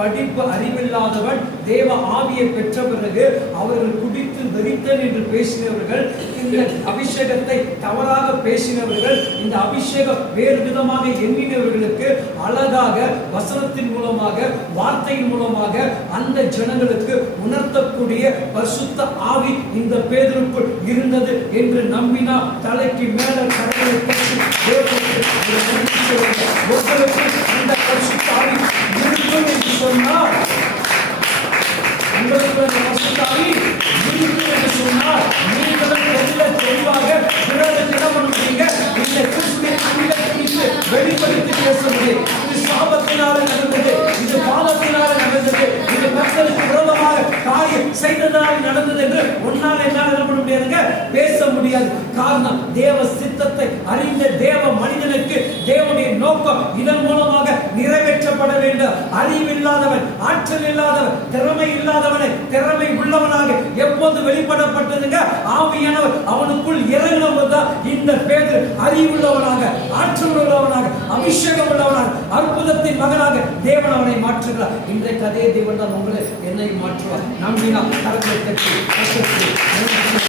படிப்பு அறிவில்லாதவன் தேவ ஆவியை பெற்ற பிறகு அவர்கள் குடித்து வெறித்தன் என்று பேசினவர்கள், இந்த அபிஷேகத்தை தவறாக பேசினவர்கள், இந்த அபிஷேகம் வேறு விதமாக எண்ணினவர்களுக்கு அழகாக வசனத்தின் மூலமாக வார்த்தையின் மூலமாக அந்த ஜனங்களுக்கு உணர்த்தக்கூடிய பரிசுத்த ஆவி இந்த பேதுருக்குள் இருந்தது என்று நம்பினால் தலைக்கு மேல கரையை கட்டி உங்களுக்கு அந்த பரிசுத்த ஆவி இருக்கும் என்று சொன்னால், உங்களுக்கு அந்த பரிசுத்த ஆவி இருக்கும் என்று சொன்னால் நீங்களும் தெளிவாக பிறருக்கு என்ன பண்ண முடியுங்க? இந்த கிறிஸ்துவின் அன்பிலிருந்து வெளிப்படுத்தி பேச முடியும். இது சாபத்தினால நடந்தது, இது பாவத்தினால நடந்தது, இது கர்த்தருக்கு விரோதமாக காரியம் செய்ததால் நடந்தது என்று ஒன்னால் என்னால் என்ன பண்ண முடியாதுங்க? பேச முடியாது. காரணம், தேவ சித்தத்தை அறிந்த தேவ மனிதனுக்கு தேவனுடைய நோக்கம் இதன் மூலமாக நிறைவேற்றப்பட வேண்டும். அறிவில்லாதவன், ஆற்றல் இல்லாதவன், திறமை இல்லாதவனை திறமை உள்ளவனாக எப்போது வெளிப்படப்பட்டதுங்க? ஆவியானவர் அவனுக்குள் இறங்கினவர்தான் இந்த பேதுரு அறிவுள்ளவனாக, ஆற்றல் உள்ளவனாக, அபிஷேகம் உள்ளவனாக, அற்புதத்தின் மகனாக தேவன் அவனை மாற்றுகிறார். இன்றைக்கு அதே தேவன் தான் உங்களை என்னை மாற்றுவார். நம்பினால் கரங்களை தட்டி